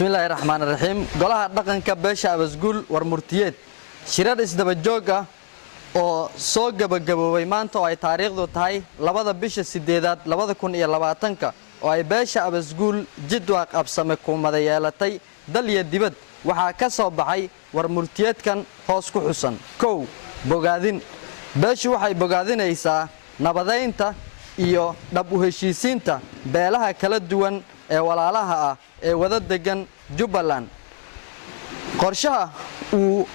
bismillaahirrahmaanirrahiim golaha dhaqanka beesha abasguul war murtiyeed shirar isdaba joog ah oo soo gabagaboobay maanta oo ay taariikhdu tahay 2 bisha 8aad 2020 oo ay beesha abasguul jidwaaq absame kuumada yeelatay dal iyo dibad waxaa ka soo baxay war murtiyeedkan hoos ku xusan 1 bogaadin beeshu waxay bogaadinaysaa nabadeynta iyo dhab u heshiisiinta beelaha kala duwan ee walaalaha ah ee wada degan Jubbaland qorshaha uu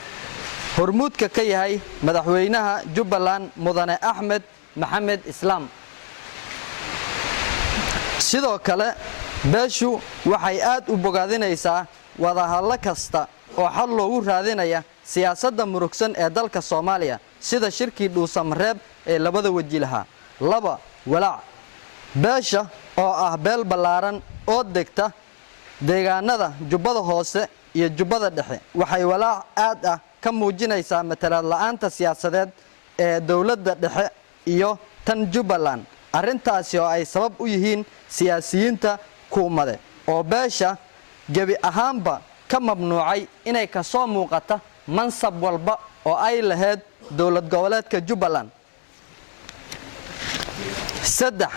hormuudka ka yahay madaxweynaha Jubbaland mudane Axmed Maxamed Islaam sidoo kale beeshu waxay aad u bogaadinaysaa wada hadal kasta oo xal loogu raadinaya siyaasadda murugsan ee dalka Soomaaliya sida shirkii dhuusamareeb ee labada waji lahaa 2 walaac beesha oo ah beel balaaran oo degta deegaanada Jubbada Hoose iyo Jubbada Dhexe waxay walaac aad ah ka muujinaysaa matalaad la'aanta siyaasadeed ee dawladda dhexe iyo tan Jubbaland arintaasi oo ay sabab u yihiin siyaasiyiinta kuumade oo beesha gabi ahaanba ka mamnuucay inay ka soo muuqata mansab walba oo ay lahayd dawlad goboleedka Jubbaland 3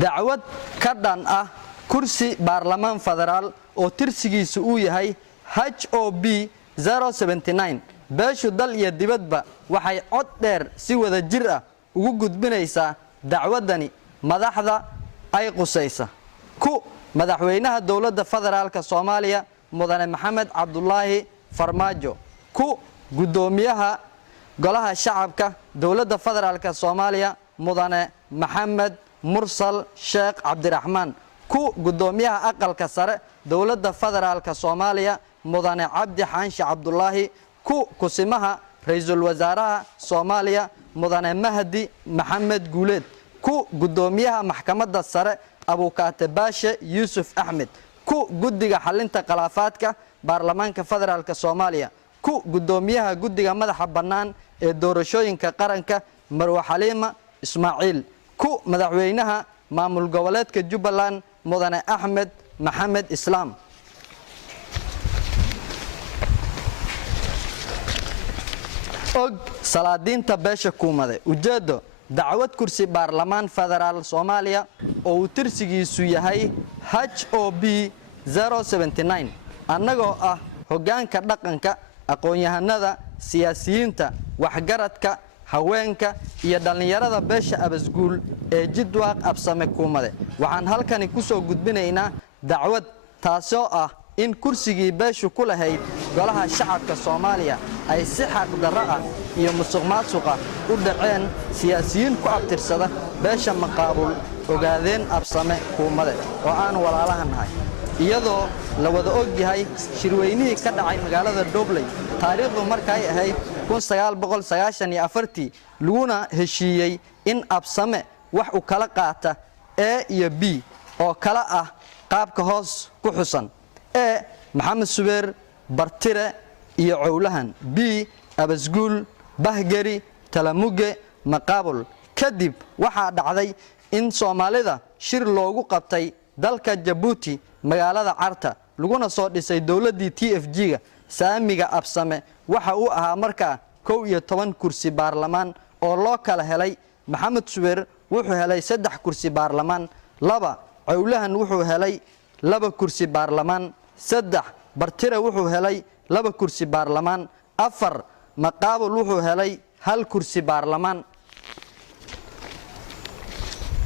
dacwad ka dhan ah kursi baarlamaan federaal oo tirsigiisu uu yahay HOB 079 beeshu dal iyo dibadba waxay cod dheer si wada jir ah ugu gudbinaysaa dacwadani madaxda ay qusaysa ku madaxweynaha dawladda federaalka Soomaaliya mudane Maxamed Cabdullaahi Farmaajo ku gudoomiyaha golaha shacabka dawladda federaalka Soomaaliya mudane Maxamed Mursal Sheekh Cabdiraxmaan ku gudoomiyaha aqalka sare dawladda federaalka Soomaaliya mudane Cabdi Xaanshe Cabdullaahi ku kusimaha ra'iisul wasaaraha Soomaaliya mudane Mahdi Maxamed Guuleed ku gudoomiyaha maxkamadda sare Abukaate Baashe Yuusuf Axmed ku guddiga xalinta khilaafaadka baarlamaanka federaalka Soomaaliya ku gudoomiyaha guddiga madaxa bannaan ee doorashooyinka qaranka Marwa Xaliima Ismaaciil ku madaxweynaha maamul goboleedka Jubbaland mudane Axmed Maxamed Islaam og salaadiinta beesha kuumade ujeedo dacwad kursi baarlamaan federaal Soomaaliya oo tirsigiisu yahay HOB 079 annagoo ah hoggaanka dhaqanka aqoon-yahanada siyaasiyiinta waxgaradka haweenka iyo dhalinyarada beesha abasguul ee jidwaaq absame kuumade waxaan halkani ku soo gudbinaynaa dacwad taasoo ah in kursigii beeshu ku lahayd golaha shacabka Soomaaliya ay si xaq darro ah iyo musuqmaasuqa u dhaceen siyaasiyiin ku abtirsada beesha maqaabul ogaadeen absame kuumade oo aan walaalahanahay iyadoo la wada og yahay shirweynihii ka dhacay magaalada Dobley taariikhdu markay ahayd 1994 laguna heshiiyay in absame wax u kala qaata A iyo B oo kala ah qaabka hoos ku xusan A Maxamed Subeer Bartire iyo Cowlahan B Abasguul Bahgari Talamuge Maqaabul kadib waxaa dhacday in Soomaalida shir loogu qabtay dalka Djibouti magaalada Carta laguna soo dhisay dawladii TFG-ga saamiga absame waxa uu ahaa markaa 11 kursi baarlamaan oo loo kala helay Maxamed Subeer wuxuu helay 3 kursi baarlamaan 2 Cowlahan wuxuu helay 2 kursi baarlamaan 3 Bartire wuxuu helay 2 kursi baarlamaan 4 Maqaabul wuxuu helay 1 kursi baarlamaan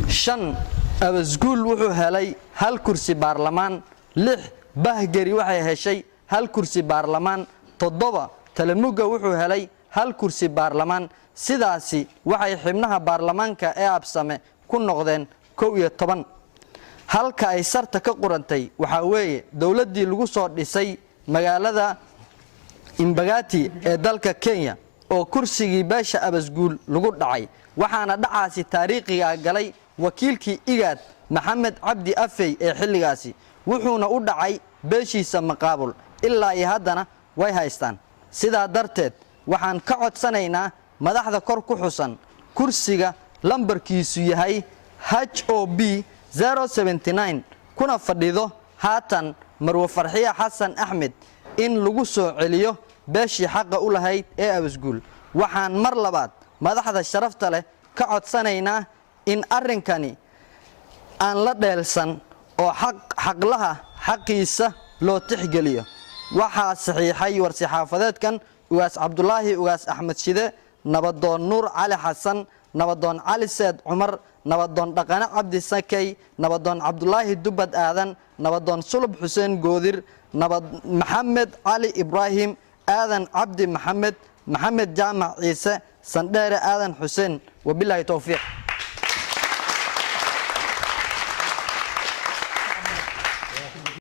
5 Abasguul wuxuu helay 1 kursi baarlamaan 6 Bahgari waxay heshay 1 kursi baarlamaan 7 Talamuga wuxuu helay 1 kursi baarlamaan sidaasi waxay xubnaha baarlamaanka ee absame ku noqdeen 11 halka ay sarta ka qurantay waxa weeye dawladii lagu soo dhisay magaalada Imbagati ee dalka Kenya oo kursigii beesha abasguul lagu dhacay waxaana dhacaasi taariikhiga galay wakiilkii igaad Maxamed Cabdi Afey ee xilligaasi wuxuuna u dhacay beeshiisa maqaabul ilaa iyo haddana way haystaan sidaa darteed waxaan ka codsanaynaa madaxda kor ku xusan kursiga lambarkiisu yahay HOB 079 kuna fadhido haatan marwo farxiya xasan axmed in lagu soo celiyo beeshii xaqa u lahayd ee abasguul waxaan mar labaad madaxda sharafta leh ka codsanaynaa in arrinkani aan la dheelsan oo xaqlaha xaqiisa loo tixgeliyo waxaa saxiixay war-saxaafadeedkan ugaas cabdulaahi ugaas axmed shide nabadoon nuur cali xasan nabadoon cali seed cumar nabadoon dhaqane cabdi sakay nabadoon cabdulaahi dubad aadan nabadoon sulub xuseen goodir maxamed cali ibraahim aadan cabdi maxamed jaamac ciise sandheere aadan xuseen wabilaahi towfiiq